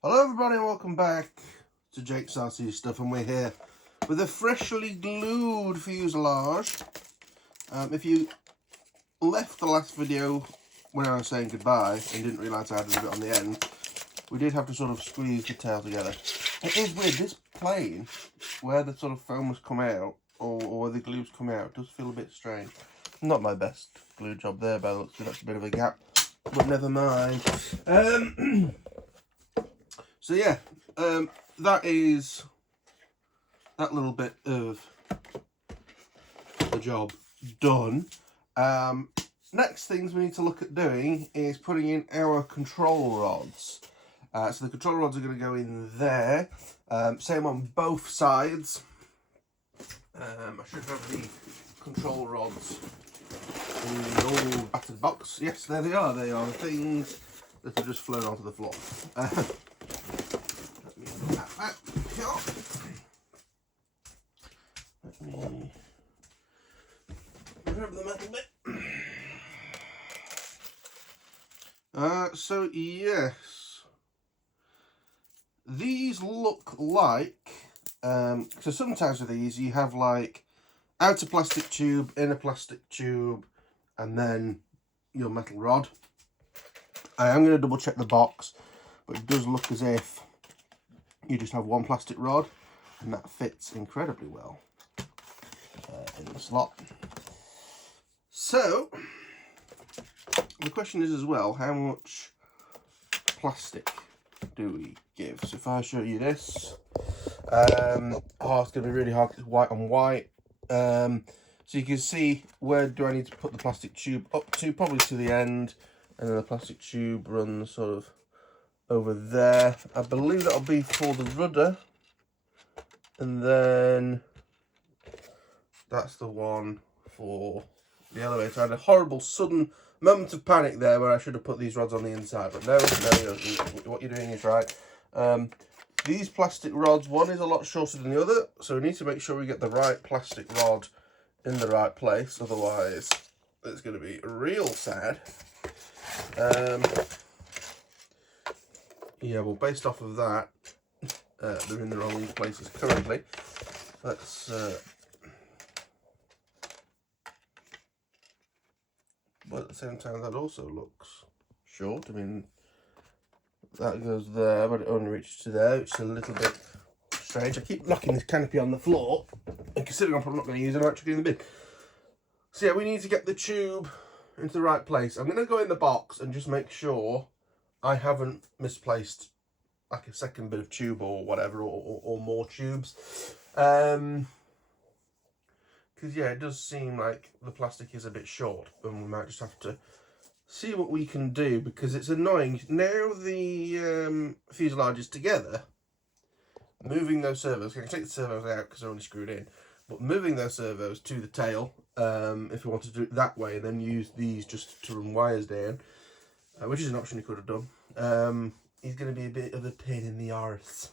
Hello everybody and welcome back to Jake's RC Stuff, and we're here with a freshly glued fuselage. If you left the last video when I was saying goodbye and didn't realise I had a bit on the end, we did have to sort of squeeze the tail together. It is weird, this plane, where the sort of foam has come out, or where the glue's come out, does feel a bit strange. Not my best glue job there, by the looks of it, that's a bit of a gap, but never mind. So yeah, that is that little bit of the job done. Next things we need to look at doing is putting in our control rods. So the control rods are going to go in there. Same on both sides. I should have the control rods in the old battered box. Yes, there they are. They are the things that have just flown onto the floor. Let me grab the metal bit. So yes, these look like, so sometimes with these you have like outer plastic tube, inner plastic tube, and then your metal rod. I am going to double check the box, but it does look as if you just have one plastic rod, and that fits incredibly well in the slot. So the question is as well, how much plastic do we give? So if I show you this, oh, it's going to be really hard because it's white on white. So you can see, where do I need to put the plastic tube up to? Probably to the end, and then the plastic tube runs sort of over there. I believe that'll be for the rudder, and then that's the one for the elevator. I had a horrible sudden moment of panic there where I should have put these rods on the inside, but no, what you're doing is right. These plastic rods, one is a lot shorter than the other, so we need to make sure we get the right plastic rod in the right place, otherwise it's going to be real sad. Yeah, well, based off of that, they're in the wrong places currently. Let's but at the same time, that also looks short. I mean, that goes there, but it only reaches to there, which is a little bit strange. I keep knocking this canopy on the floor, and considering I'm probably not going to use it, I'm actually in the bin. So yeah, we need to get the tube into the right place. I'm going to go in the box and just make sure I haven't misplaced like a second bit of tube or whatever, or more tubes. Because yeah, it does seem like the plastic is a bit short, and we might just have to see what we can do, because it's annoying. Now the fuselage is together, moving those servos, I can take the servos out because they're only screwed in, but moving those servos to the tail, if you want to do it that way, and then use these just to run wires down, which is an option you could have done, is going to be a bit of a pain in the arse.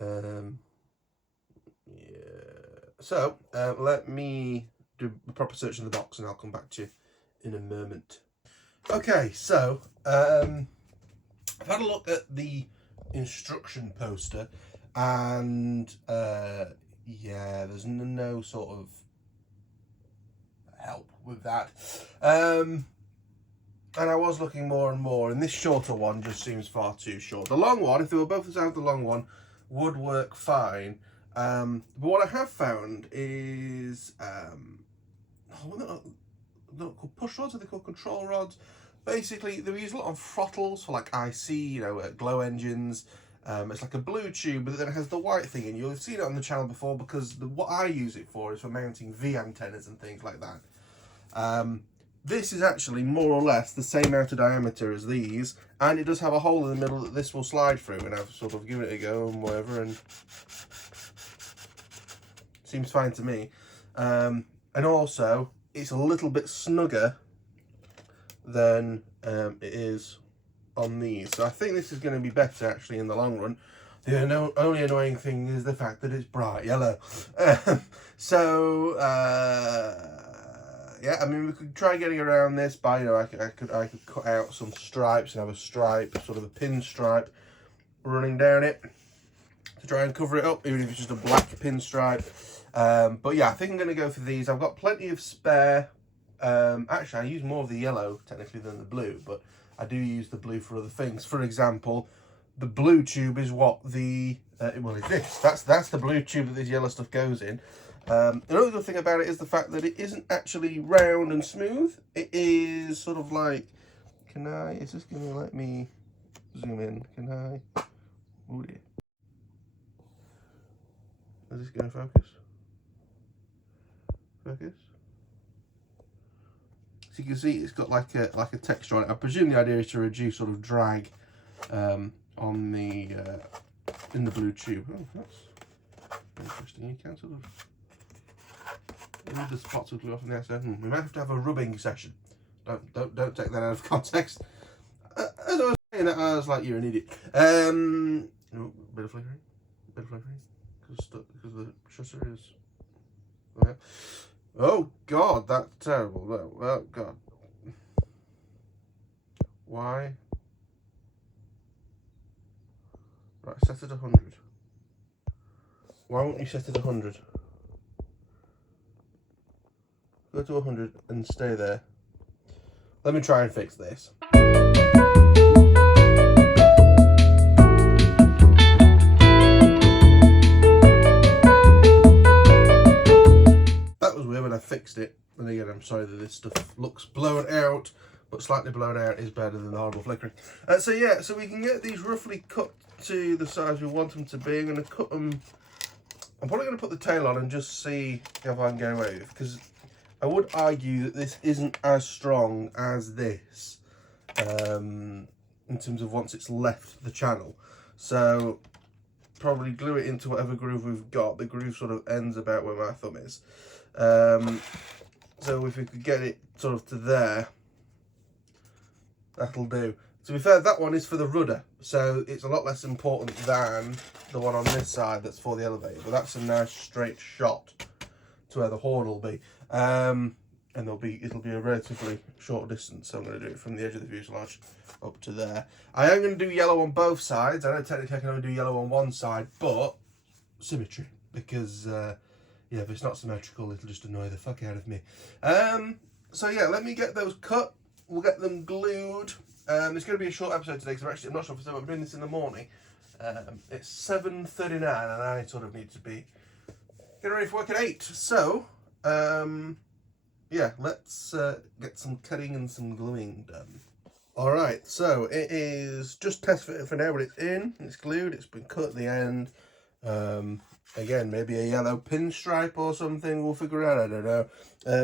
Yeah. So, let me do a proper search in the box and I'll come back to you in a moment. Okay, so, I've had a look at the instruction poster, and, yeah, there's no sort of help with that. And I was looking more and more, and this shorter one just seems far too short. The long one, if they were both the size of the long one, would work fine. But what I have found is, they're not called push rods, are they called control rods? Basically, they use a lot of throttles for like IC, you know, glow engines. It's like a blue tube, but then it has the white thing, and you'll have seen it on the channel before, because what I use it for is for mounting V antennas and things like that. This is actually more or less the same outer diameter as these, and it does have a hole in the middle that this will slide through, and I've sort of given it a go and whatever, and seems fine to me. And also, it's a little bit snugger than it is on these, so I think this is going to be better actually in the long run. The only annoying thing is the fact that it's bright yellow. So yet. I mean, we could try getting around this by, you know, I could cut out some stripes and have a stripe, sort of a pinstripe running down it to try and cover it up, even if it's just a black pinstripe. But yeah, I think I'm going to go for these. I've got plenty of spare. Actually, I use more of the yellow technically than the blue, but I do use the blue for other things. For example, the blue tube is what the well, it's this. That's the blue tube that this yellow stuff goes in. Another good thing about it is the fact that it isn't actually round and smooth. It is sort of like, is this going to let me zoom in? Can I? Oh dear. Is this going to focus? Focus. So you can see it's got like a texture on it. I presume the idea is to reduce sort of drag on the in the blue tube. Oh, that's interesting. You can sort of remove the spots of glue off on the outside. We might have to have a rubbing session. Don't take that out of context. As I was saying that, I was like, you're an idiot. Oh, bit of flickering, because the shutter is. Oh, yeah. Oh God, that's terrible. Oh God. Why? Right, set it 100. Why won't you set it 100? Go to 100 and stay there. Let me try and fix this. That was weird when I fixed it. And again, I'm sorry that this stuff looks blown out, but slightly blown out is better than the horrible flickering. So yeah, so we can get these roughly cut to the size we want them to be. I'm going to cut them. I'm probably going to put the tail on and just see if I can get away with it, because I would argue that this isn't as strong as this in terms of once it's left the channel. So probably glue it into whatever groove we've got. The groove sort of ends about where my thumb is. So if we could get it sort of to there, that'll do. To be fair, that one is for the rudder, so it's a lot less important than the one on this side that's for the elevator. But that's a nice straight shot to where the horn will be. And it'll be a relatively short distance, so I'm going to do it from the edge of the fuselage up to there. I am going to do yellow on both sides. I know technically I can only do yellow on one side, but symmetry, because yeah, if it's not symmetrical, it'll just annoy the fuck out of me. So yeah, let me get those cut. We'll get them glued. It's going to be a short episode today, because I'm not sure if I'm doing this in the morning. It's 7:39 and I sort of need to be getting ready for work at 8. So yeah, let's get some cutting and some gluing done. Alright, so it is just test fit for now, but it's in, it's glued, it's been cut at the end. Again, maybe a yellow pinstripe or something, we'll figure it out, I don't know.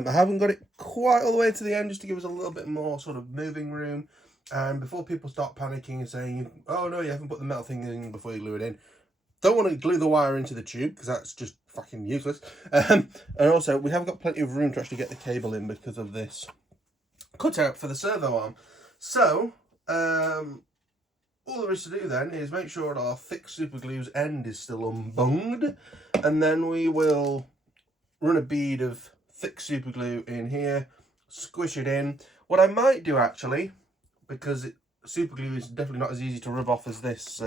I haven't got it quite all the way to the end, just to give us a little bit more sort of moving room. And before people start panicking and saying, oh no, you haven't put the metal thing in before you glue it in, don't want to glue the wire into the tube, because that's just fucking useless. And also, we haven't got plenty of room to actually get the cable in because of this cutout for the servo arm. So, all there is to do then is make sure that our thick super glue's end is still unbunged, and then we will run a bead of thick super glue in here, squish it in. What I might do actually, because super glue is definitely not as easy to rub off as this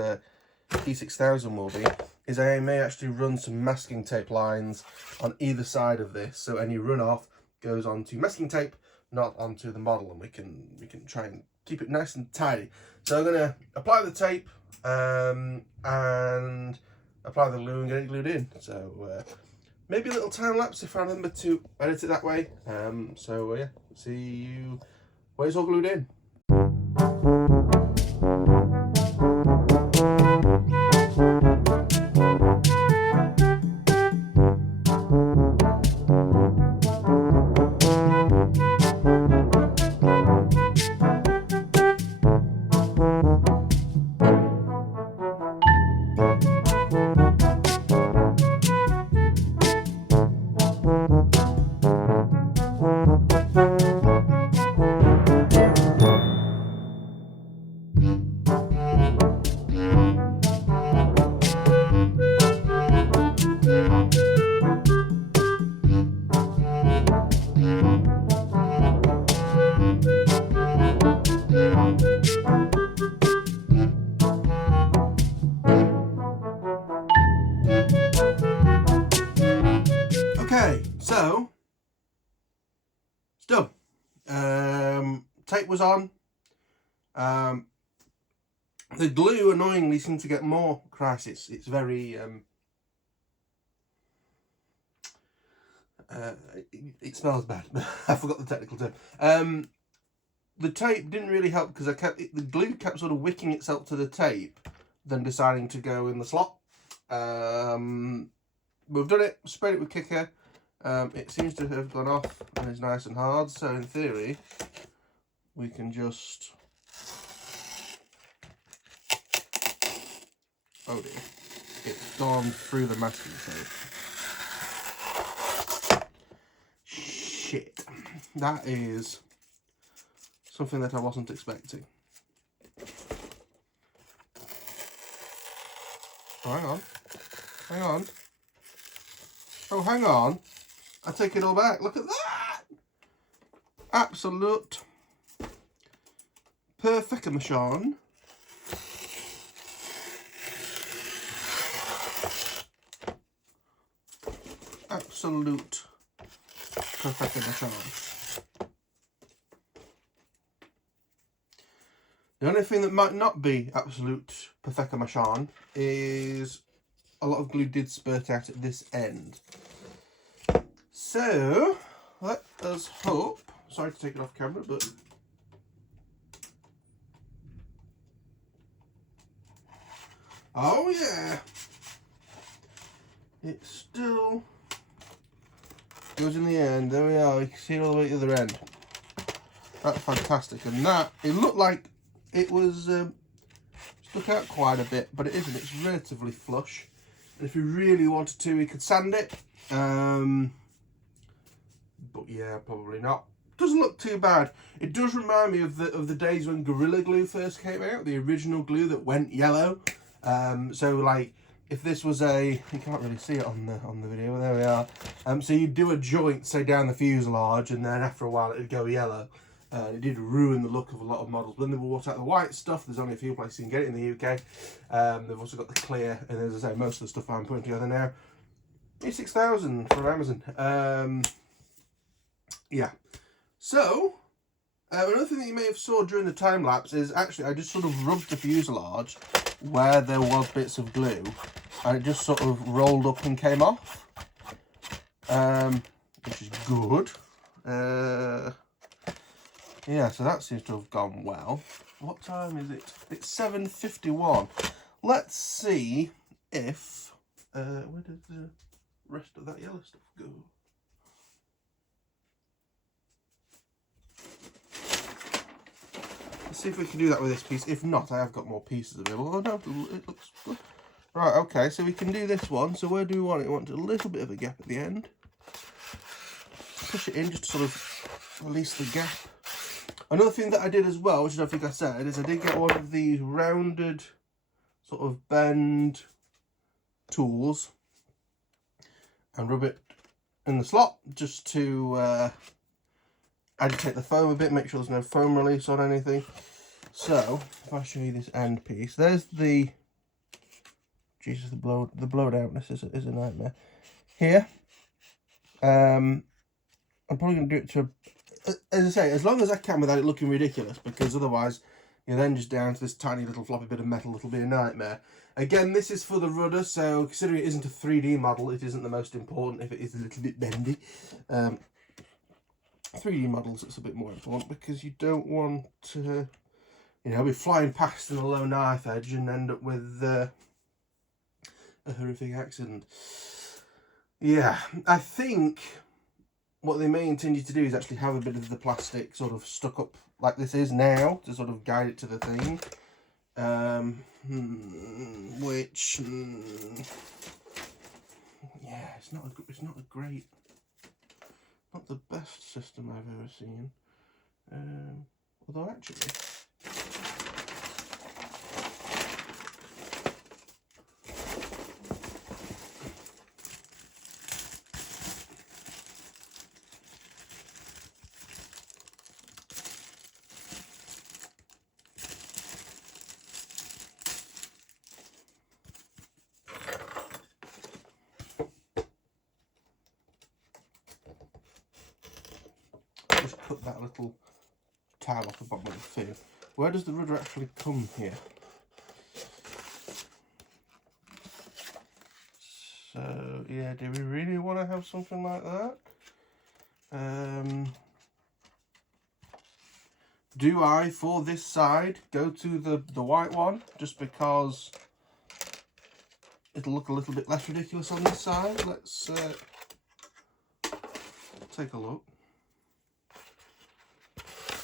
E6000 will be, is I may actually run some masking tape lines on either side of this, so any runoff goes onto masking tape, not onto the model, and we can try and keep it nice and tidy. So I'm going to apply the tape and apply the glue and get it glued in. So maybe a little time lapse if I remember to edit it that way. So yeah, see you when it's all glued in. tape was on. The glue annoyingly seemed to get more. Christ, it's very it smells bad. I forgot the technical term. The tape didn't really help because the glue kept sort of wicking itself to the tape, then deciding to go in the slot. We've done it, sprayed it with Kicker. It seems to have gone off and is nice and hard. So in theory, we can just. Oh dear, it's gone through the masking tape. Shit, that is something that I wasn't expecting. Oh, hang on. Oh, hang on. I take it all back. Look at that. Absolute perfection. Absolute perfection. The only thing that might not be absolute perfection is a lot of glue did spurt out at this end. So, let us hope, sorry to take it off camera, but oh yeah, it still goes in the end. There we are, you can see it all the way to the other end. That's fantastic. And that, it looked like it was stuck out quite a bit, but it isn't. It's relatively flush. And if we really wanted to, we could sand it. But yeah, probably not. Doesn't look too bad. It does remind me of the days when Gorilla Glue first came out, the original glue that went yellow. So like, if this was you can't really see it on the video, but there we are. So you'd do a joint, say down the fuselage, and then after a while it'd go yellow. It did ruin the look of a lot of models. When they brought out the white stuff, there's only a few places you can get it in the UK. They've also got the clear, and as I say, most of the stuff I'm putting together now is 6,000 from Amazon. Yeah. So, another thing that you may have saw during the time lapse is actually I just sort of rubbed the fuselage where there was bits of glue, and it just sort of rolled up and came off, which is good. Yeah, so that seems to have gone well. What time is it? It's 7:51. Let's see if where did the rest of that yellow stuff go? Let's see if we can do that with this piece. If not, I have got more pieces available. Oh no, it looks good. Right, okay, so we can do this one. So where do we want it? We want a little bit of a gap at the end. Push it in just to sort of release the gap. Another thing that I did as well, which I don't think I said, is I did get one of these rounded sort of bend tools and rub it in the slot just to agitate the foam a bit, make sure there's no foam release on anything. So, if I show you this end piece, there's the, Jesus, the blowed outness is a nightmare. Here, I'm probably going to do it to, as I say, as long as I can without it looking ridiculous, because otherwise you're then just down to this tiny little floppy bit of metal that'll be a nightmare. Again, this is for the rudder, so considering it isn't a 3D model, it isn't the most important if it is a little bit bendy. 3D models, it's a bit more important because you don't want to, you know, be flying past in a low knife edge and end up with a horrific accident. Yeah, I think what they may intend you to do is actually have a bit of the plastic sort of stuck up like this is now to sort of guide it to the thing. Which, yeah, it's not a great, not the best system I've ever seen. Although actually, just put that little tab off the bottom of the fin. Where does the rudder actually come here? So yeah, do we really want to have something like that? Do I, for this side, go to the white one just because it'll look a little bit less ridiculous on this side? Let's take a look.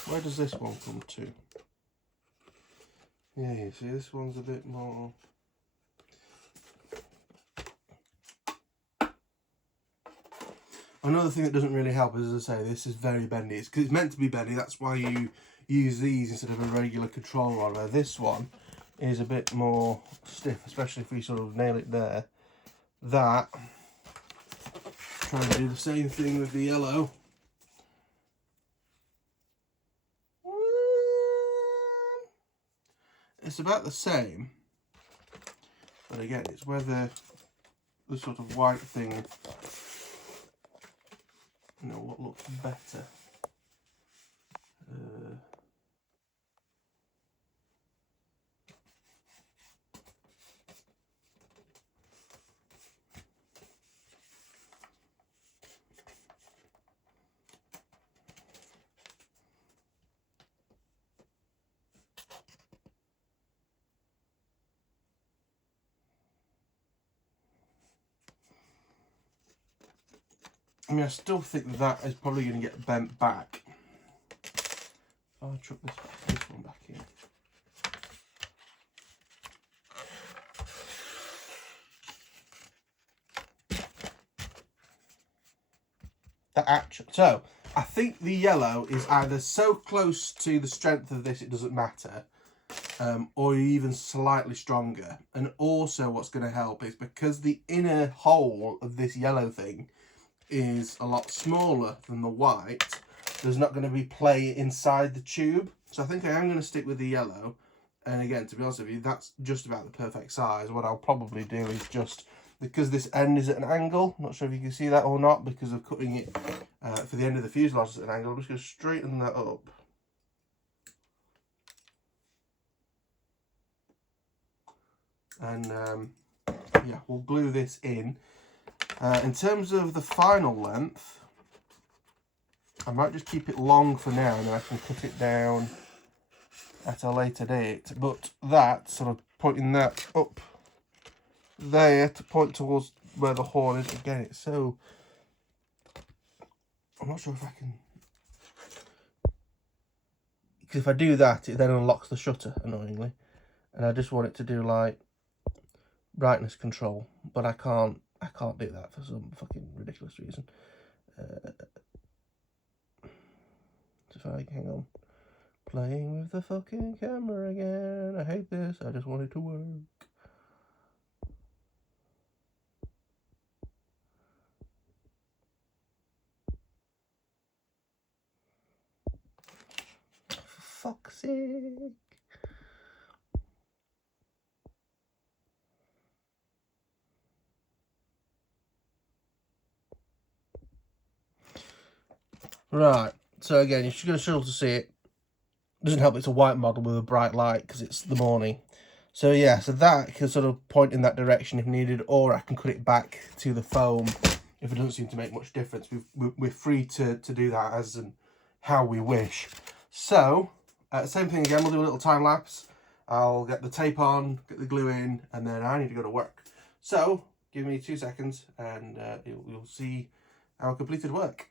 Where does this one come to? Yeah, you see this one's a bit more... Another thing that doesn't really help is, as I say, this is very bendy. It's because it's meant to be bendy, that's why you use these instead of a regular control rod, where this one is a bit more stiff, especially if we sort of nail it there. That, trying to do the same thing with the yellow. It's about the same, but again, it's whether the sort of white thing, you know, what looks better. I mean, I still think that is probably going to get bent back. I'll chuck this one back in. So, I think the yellow is either so close to the strength of this it doesn't matter, or even slightly stronger. And also what's going to help is because the inner hole of this yellow thing is a lot smaller than the white, there's not going to be play inside the tube. So I think I am going to stick with the yellow. And again, to be honest with you, that's just about the perfect size. What I'll probably do is just, because this end is at an angle, I'm not sure if you can see that or not, because of cutting it for the end of the fuselage at an angle, I'm just going to straighten that up. And yeah, we'll glue this in. In terms of the final length, I might just keep it long for now and then I can cut it down at a later date. But that, sort of pointing that up there to point towards where the horn is, again, it's so... I'm not sure if I can... Because if I do that, it then unlocks the shutter, annoyingly. And I just want it to do, like, brightness control. But I can't do that for some fucking ridiculous reason. So if I hang on, playing with the fucking camera again. I hate this. I just want it to work. For fuck's sake. Right, so again, you're going to struggle to see it. Doesn't help it's a white model with a bright light because it's the morning. So yeah, so that can sort of point in that direction if needed, or I can cut it back to the foam if it doesn't seem to make much difference. We're free to do that as and how we wish. So, same thing again, we'll do a little time lapse. I'll get the tape on, get the glue in, and then I need to go to work. So, give me 2 seconds and you'll see our completed work.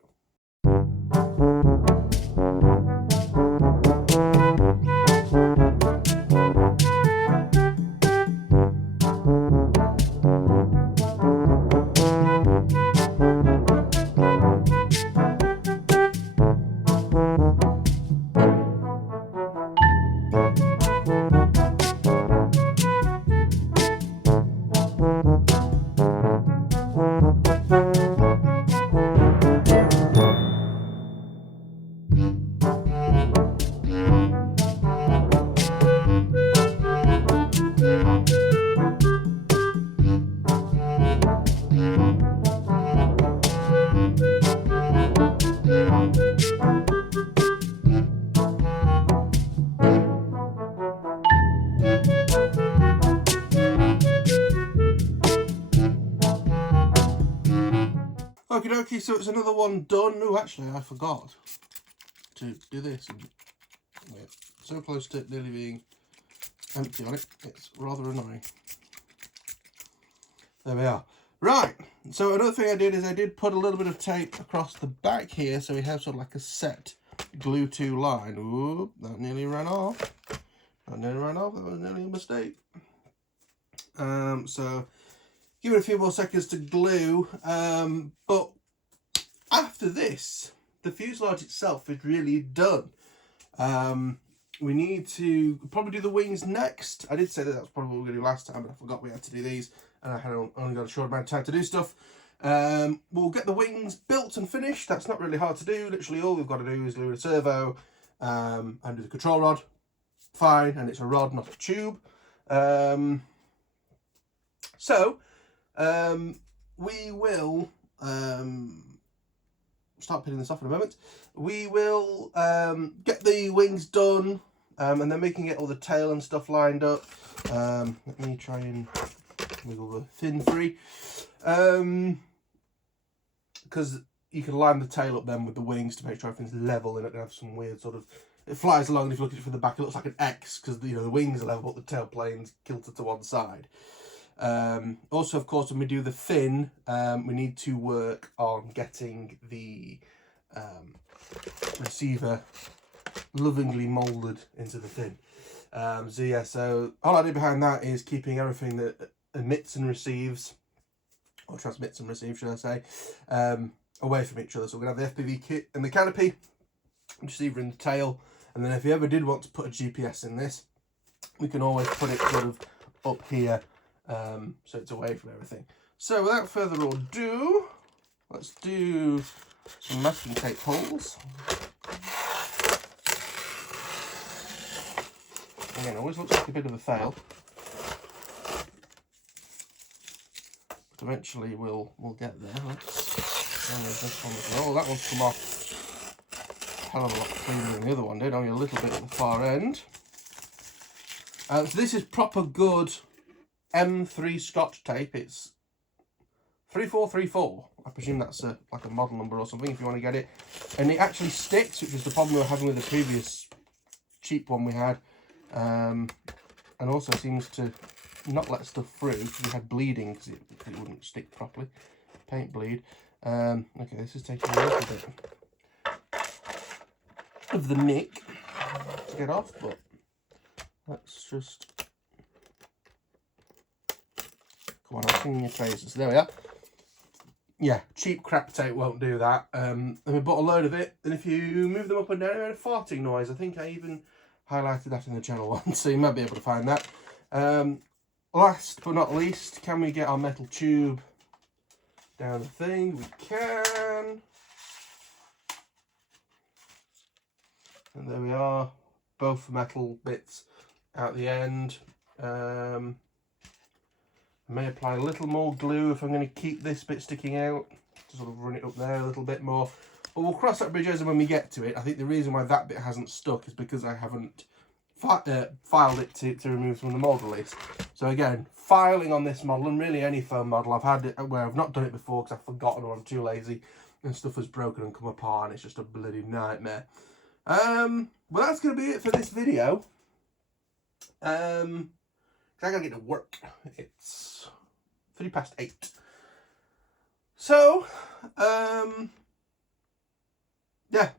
Okie dokie, so it's another one done. Oh, actually, I forgot to do this. And we're so close to nearly being empty on it. It's rather annoying. There we are. Right, so another thing I did is I did put a little bit of tape across the back here, so we have sort of like a set glue to line. Ooh, that nearly ran off. That nearly ran off. That was nearly a mistake. So give it a few more seconds to glue. But after this, the fuselage itself is really done. We need to probably do the wings next. I did say that was probably what we were going to do last time, but I forgot we had to do these. And I had only got a short amount of time to do stuff. We'll get the wings built and finished. That's not really hard to do. Literally all we've got to do is glue a servo and do the control rod. Fine, and it's a rod, not a tube. We will start pinning this off in a moment. We will get the wings done, and then we can get all the tail and stuff lined up. Let me try and wiggle the fin free, because you can line the tail up then with the wings to make sure everything's level and it can have some weird sort of, it flies along, and if you look at it from the back it looks like an X because the wings are level but the tail plane's kilted to one side. Also, of course, when we do the fin, we need to work on getting the receiver lovingly moulded into the fin. So all I do behind that is keeping everything that emits and receives, or transmits and receives, should I say, away from each other. So we're going to have the FPV kit in the canopy, receiver in the tail, and then if you ever did want to put a GPS in this, we can always put it sort of up here, so it's away from everything. So without further ado, let's do some masking tape pulls. Again, it always looks like a bit of a fail, but eventually we'll get there. There's this one as well. That one's come off a hell of a lot cleaner than the other one did, only a little bit at the far end. So this is proper good M3 Scotch tape. It's 3434. I presume that's like a model number or something if you want to get it. And it actually sticks, which was the problem we were having with the previous cheap one we had. And also seems to not let stuff through because we had bleeding because it wouldn't stick properly. Paint bleed. Okay, this is taking a little bit of the nick to get off, but let's just... Come on, I'm seeing your faces. There we are. Yeah, cheap crap tape won't do that. And we bought a load of it, and if you move them up and down, it made a farting noise. I think I even highlighted that in the channel once, so you might be able to find that. Last but not least, can we get our metal tube down the thing? We can. And there we are, both metal bits out the end. I may apply a little more glue if I'm going to keep this bit sticking out, to sort of run it up there a little bit more. But we'll cross that bridge as and when we get to it. I think the reason why that bit hasn't stuck is because I haven't filed it to remove some of the mould release. So again, filing on this model, and really any foam model, I've had it where I've not done it before because I've forgotten or I'm too lazy, and stuff has broken and come apart, and it's just a bloody nightmare. Well, that's going to be it for this video. I gotta get to work. It's 8:03. So, yeah,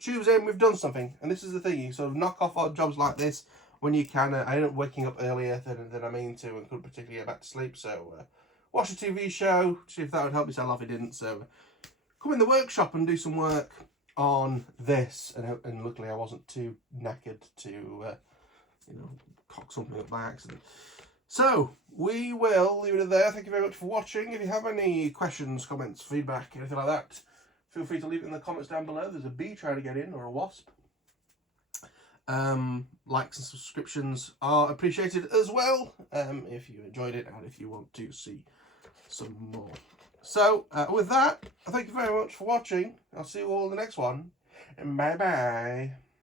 tubes in, we've done something. And this is the thing, you sort of knock off odd jobs like this when you can. I ended up waking up earlier than I mean to, and couldn't particularly get back to sleep. So, watch a TV show, see if that would help yourself. It didn't. So, come in the workshop and do some work on this. And luckily I wasn't too knackered to, you know, cock something up by accident. So, we will leave it there. Thank you very much for watching. If you have any questions, comments, feedback, anything like that, feel free to leave it in the comments down below. There's a bee trying to get in, or a wasp. Likes and subscriptions are appreciated as well, if you enjoyed it and if you want to see some more. So, with that, thank you very much for watching. I'll see you all in the next one. Bye-bye.